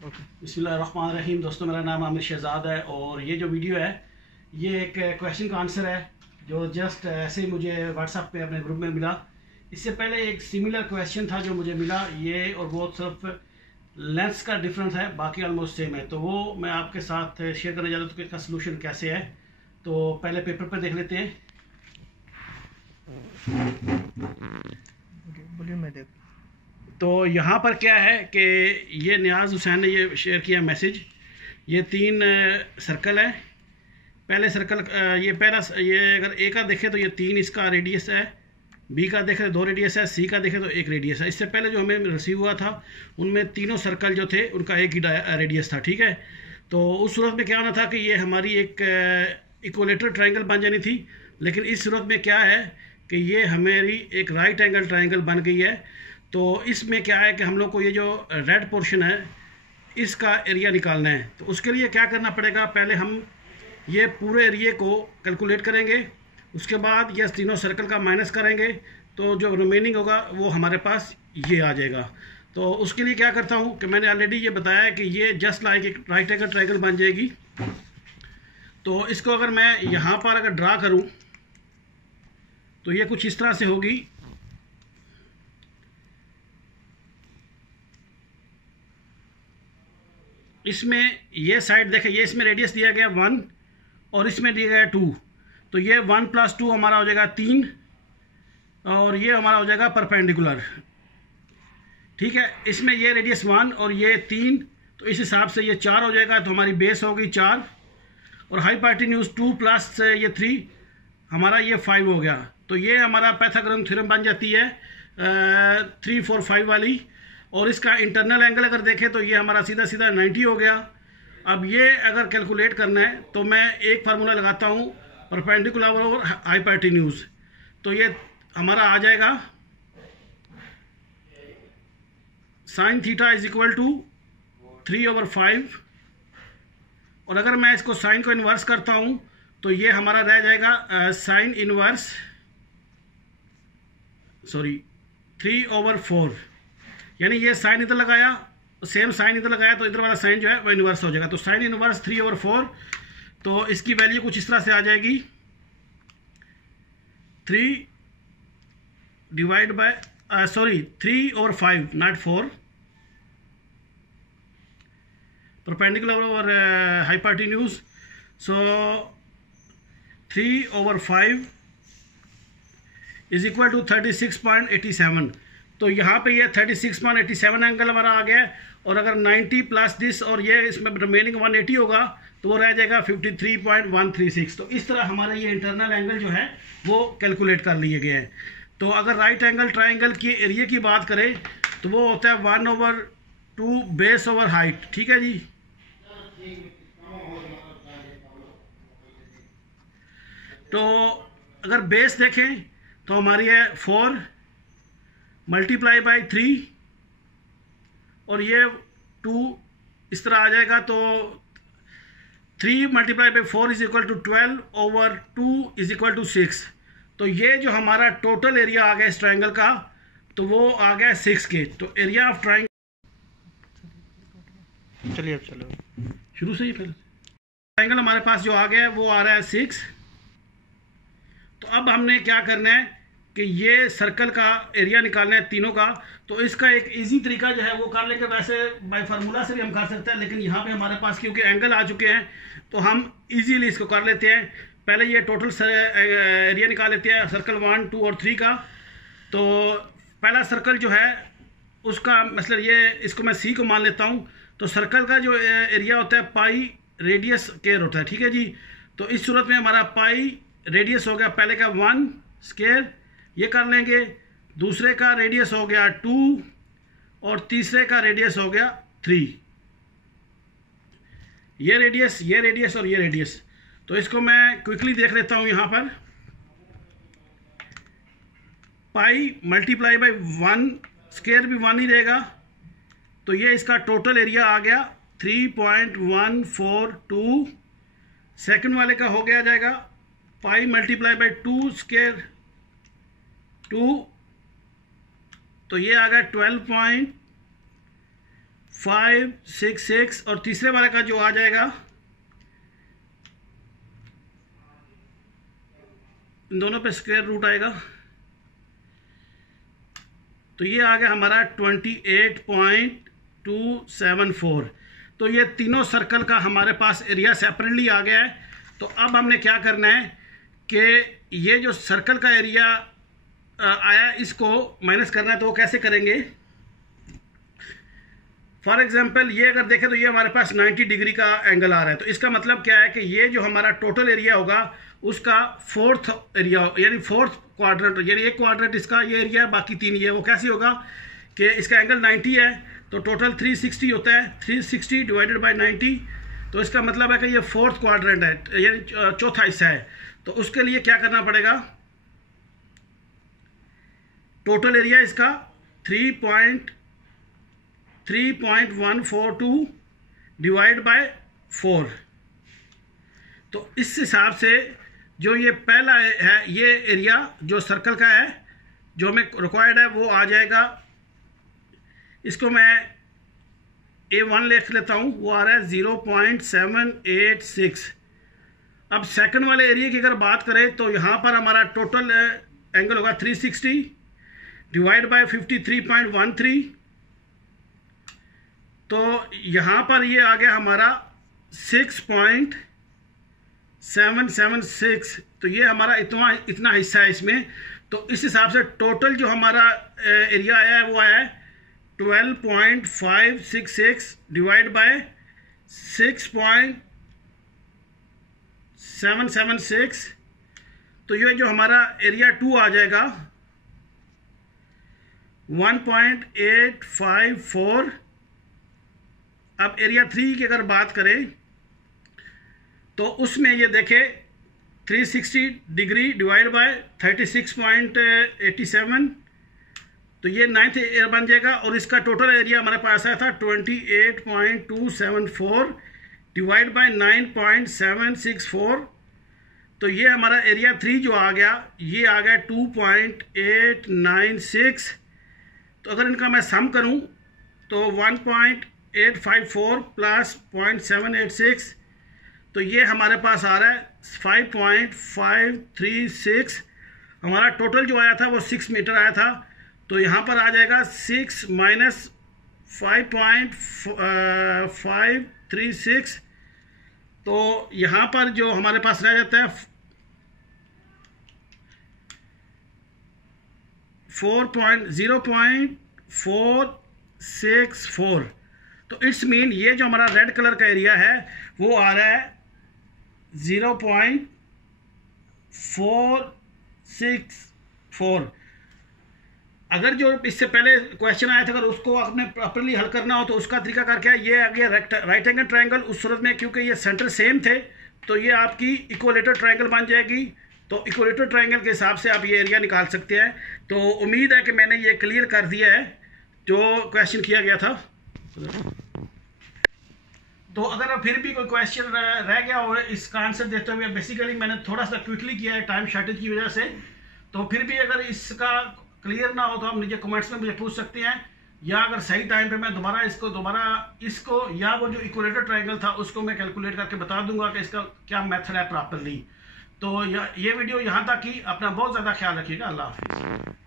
बिस्मिल्लाहिर्रहमानिर्रहीम। दोस्तों, मेरा नाम आमिर शहजाद है और ये जो वीडियो है ये एक क्वेश्चन का आंसर है जो जस्ट ऐसे ही मुझे व्हाट्सएप पे अपने ग्रुप में मिला। इससे पहले एक सिमिलर क्वेश्चन था जो मुझे मिला, ये और वो सिर्फ लेंस का डिफरेंस है, बाकी ऑलमोस्ट सेम है। तो वो मैं आपके साथ शेयर करने जा रहा हूँ कि इसका सोल्यूशन कैसे है। तो पहले पेपर पर देख लेते हैं। बोलिए, मैं देख। तो यहाँ पर क्या है कि ये नियाज़ हुसैन ने ये शेयर किया मैसेज। ये 3 सर्कल है। पहले सर्कल ये पहला ये अगर ए का देखें तो ये 3 इसका रेडियस है, बी का देखें तो 2 रेडियस है, सी का देखें तो 1 रेडियस है। इससे पहले जो हमें रिसीव हुआ था उनमें तीनों सर्कल जो थे उनका एक ही रेडियस था, ठीक है। तो उस सूरत में क्या होना था कि ये हमारी एक इक्वलेटर ट्रायंगल बन जानी थी, लेकिन इस सूरत में क्या है कि ये हमारी एक राइट एंगल ट्रायंगल बन गई है। तो इसमें क्या है कि हम लोग को ये जो रेड पोर्शन है इसका एरिया निकालना है। तो उसके लिए क्या करना पड़ेगा, पहले हम ये पूरे एरिया को कैलकुलेट करेंगे, उसके बाद ये तीनों सर्कल का माइनस करेंगे तो जो रिमेनिंग होगा वो हमारे पास ये आ जाएगा। तो उसके लिए क्या करता हूँ कि मैंने ऑलरेडी ये बताया कि ये जस्ट लाइक एक राइट एंगल ट्रायंगल बन जाएगी। तो इसको अगर मैं यहाँ पर अगर ड्रा करूँ तो ये कुछ इस तरह से होगी। इसमें ये साइड देखें, ये इसमें रेडियस दिया गया 1 और इसमें दिया गया 2। तो ये 1 + 2 हमारा हो जाएगा 3 और ये हमारा हो जाएगा परपेंडिकुलर, ठीक है। इसमें ये रेडियस 1 और ये 3, तो इस हिसाब से ये 4 हो जाएगा। तो हमारी बेस होगी 4 और हाइपोटेन्यूज 2 + ये 3 हमारा ये 5 हो गया। तो ये हमारा पाइथागोरस थ्योरम बन जाती है 3, 4, 5 वाली। और इसका इंटरनल एंगल अगर देखें तो ये हमारा सीधा सीधा 90 हो गया। अब ये अगर कैलकुलेट करना है तो मैं एक फार्मूला लगाता हूँ परपेंडिकुलर और हाइपोटेन्यूज। तो ये हमारा आ जाएगा sin θ = 3/5। और अगर मैं इसको साइन को इन्वर्स करता हूँ तो ये हमारा रह जाएगा साइन इन्वर्स 3/4। यानी ये साइन इधर लगाया, सेम साइन इधर लगाया तो इधर वाला साइन जो है वो इन्वर्स हो जाएगा। तो साइन इन्वर्स 3/4, तो इसकी वैल्यू कुछ इस तरह से आ जाएगी 3/5 नॉट 4 परपेंडिकुलर और हाइपोटेन्यूज। सो 3/5 = 36.87। तो यहाँ पे ये 36.87 एंगल हमारा आ गया। और अगर 90 + दिस और ये इसमें रिमेनिंग 180 होगा तो वो रह जाएगा 53.136। तो इस तरह हमारे ये इंटरनल एंगल जो है वो कैलकुलेट कर लिए गए हैं। तो अगर राइट एंगल ट्रायंगल की एरिया की बात करें तो वो होता है 1/2 बेस ओवर हाइट, ठीक है जी। तो अगर बेस देखें तो हमारी है 4 × 3 और ये 2 इस तरह आ जाएगा। तो 3 × 4 = 12/2 = 6। तो ये जो हमारा टोटल एरिया आ गया इस ट्रायंगल का तो वो आ गया 6 के। तो एरिया ऑफ ट्रायंगल, चलिए अब चलो शुरू से ही पहले ट्रायंगल हमारे पास जो आ गया है वो आ रहा है 6। तो अब हमने क्या करना है कि ये सर्कल का एरिया निकालना है तीनों का। तो इसका एक इजी तरीका जो है वो कर लेंगे, वैसे बाय फार्मूला से भी हम कर सकते हैं, लेकिन यहाँ पे हमारे पास क्योंकि एंगल आ चुके हैं तो हम इजीली इसको कर लेते हैं। पहले ये टोटल एरिया निकाल लेते हैं सर्कल 1, 2 और 3 का। तो पहला सर्कल जो है उसका मतलब ये, इसको मैं सी को मान लेता हूँ। तो सर्कल का जो एरिया होता है पाई रेडियस स्क्वायर होता है, ठीक है जी। तो इस सूरत में हमारा पाई रेडियस हो गया, पहले का 1 स्क्वायर ये कर लेंगे, दूसरे का रेडियस हो गया 2 और तीसरे का रेडियस हो गया 3। ये रेडियस और ये रेडियस। तो इसको मैं क्विकली देख लेता हूं। यहां पर पाई × 1 स्क्वायर भी 1 ही रहेगा। तो ये इसका टोटल एरिया आ गया 3.142। सेकंड वाले का हो गया जाएगा पाई × 2 स्क्वायर 2, तो ये आ गया 566 और तीसरे वाले का जो आ जाएगा, इन दोनों पे स्क्वायर रूट आएगा, तो ये आ गया हमारा 28.274। तो ये तीनों सर्कल का हमारे पास एरिया सेपरेटली आ गया है। तो अब हमने क्या करना है कि ये जो सर्कल का एरिया आया इसको माइनस करना है। तो वो कैसे करेंगे? फॉर एग्जांपल ये अगर देखें तो ये हमारे पास 90 डिग्री का एंगल आ रहा है। तो इसका मतलब क्या है कि ये जो हमारा टोटल एरिया होगा उसका फोर्थ एरिया यानी फोर्थ क्वाड्रेंट, यानी एक क्वाड्रेंट इसका ये एरिया है, बाकी तीन ये। वो कैसे होगा कि इसका एंगल 90 है तो टोटल 360 होता है, 360 डिवाइडेड बाय 90। तो इसका मतलब है कि ये फोर्थ क्वाड्रेंट है यानी चौथा हिस्सा है। तो उसके लिए क्या करना पड़ेगा? टोटल एरिया इसका 3.142 डिवाइड बाय 4। तो इस हिसाब से जो ये पहला है ये एरिया जो सर्कल का है जो हमें रिक्वायर्ड है वो आ जाएगा। इसको मैं A1 लिख लेता हूँ, वो आ रहा है 0.786। अब सेकंड वाले एरिया की अगर बात करें तो यहाँ पर हमारा टोटल एंगल होगा 360 डिवाइड बाय 53.13। तो यहाँ पर ये आ गया हमारा 6.776। तो ये हमारा इतना हिस्सा है इसमें। तो इस हिसाब से टोटल जो हमारा एरिया आया है वो आया है 12.566 डिवाइड बाय 6.776। तो ये जो हमारा एरिया 2 आ जाएगा 1.854। अब एरिया 3 की अगर बात करें तो उसमें ये देखें 360 डिग्री डिवाइड बाय 36.87। तो ये 9th एरिया बन जाएगा और इसका टोटल एरिया हमारे पास आया था 28.274 डिवाइड बाय 9.764। तो ये हमारा एरिया 3 जो आ गया ये आ गया 2.896। तो अगर इनका मैं सम करूं तो 1.854 प्लस 0.786 तो ये हमारे पास आ रहा है 5.536। हमारा टोटल जो आया था वो 6 मीटर आया था। तो यहाँ पर आ जाएगा 6 माइनस 5.536। तो यहाँ पर जो हमारे पास रह जाता है 0.464। तो इट्स मीन ये जो हमारा रेड कलर का एरिया है वो आ रहा है 0.464। अगर जो इससे पहले क्वेश्चन आया था अगर उसको आपने प्रॉपरली हल करना हो तो उसका तरीका करके ये आ गया राइट एंगल ट्रायंगल। उस सूरत में क्योंकि ये सेंटर सेम थे तो ये आपकी इक्विलेटरल ट्रायंगल बन जाएगी। तो इक्विलेटरल ट्रायंगल के हिसाब से आप ये एरिया निकाल सकते हैं। तो उम्मीद है कि मैंने ये क्लियर कर दिया है जो क्वेश्चन किया गया था। तो अगर फिर भी कोई क्वेश्चन रह गया और इसका आंसर देते हुए बेसिकली मैंने थोड़ा सा क्विकली किया है टाइम शॉर्टेज की वजह से, तो फिर भी अगर इसका क्लियर ना हो तो आप मुझे कमेंट्स में मुझे पूछ सकते हैं, या अगर सही टाइम पे मैं दोबारा इसको या वो जो इक्विलेटरल ट्रायंगल था उसको मैं कैलकुलेट करके बता दूंगा कि इसका क्या मेथड है प्रॉपरली। तो ये वीडियो यहाँ तक ही। अपना बहुत ज़्यादा ख्याल रखिएगा। अल्लाह हाफिज़।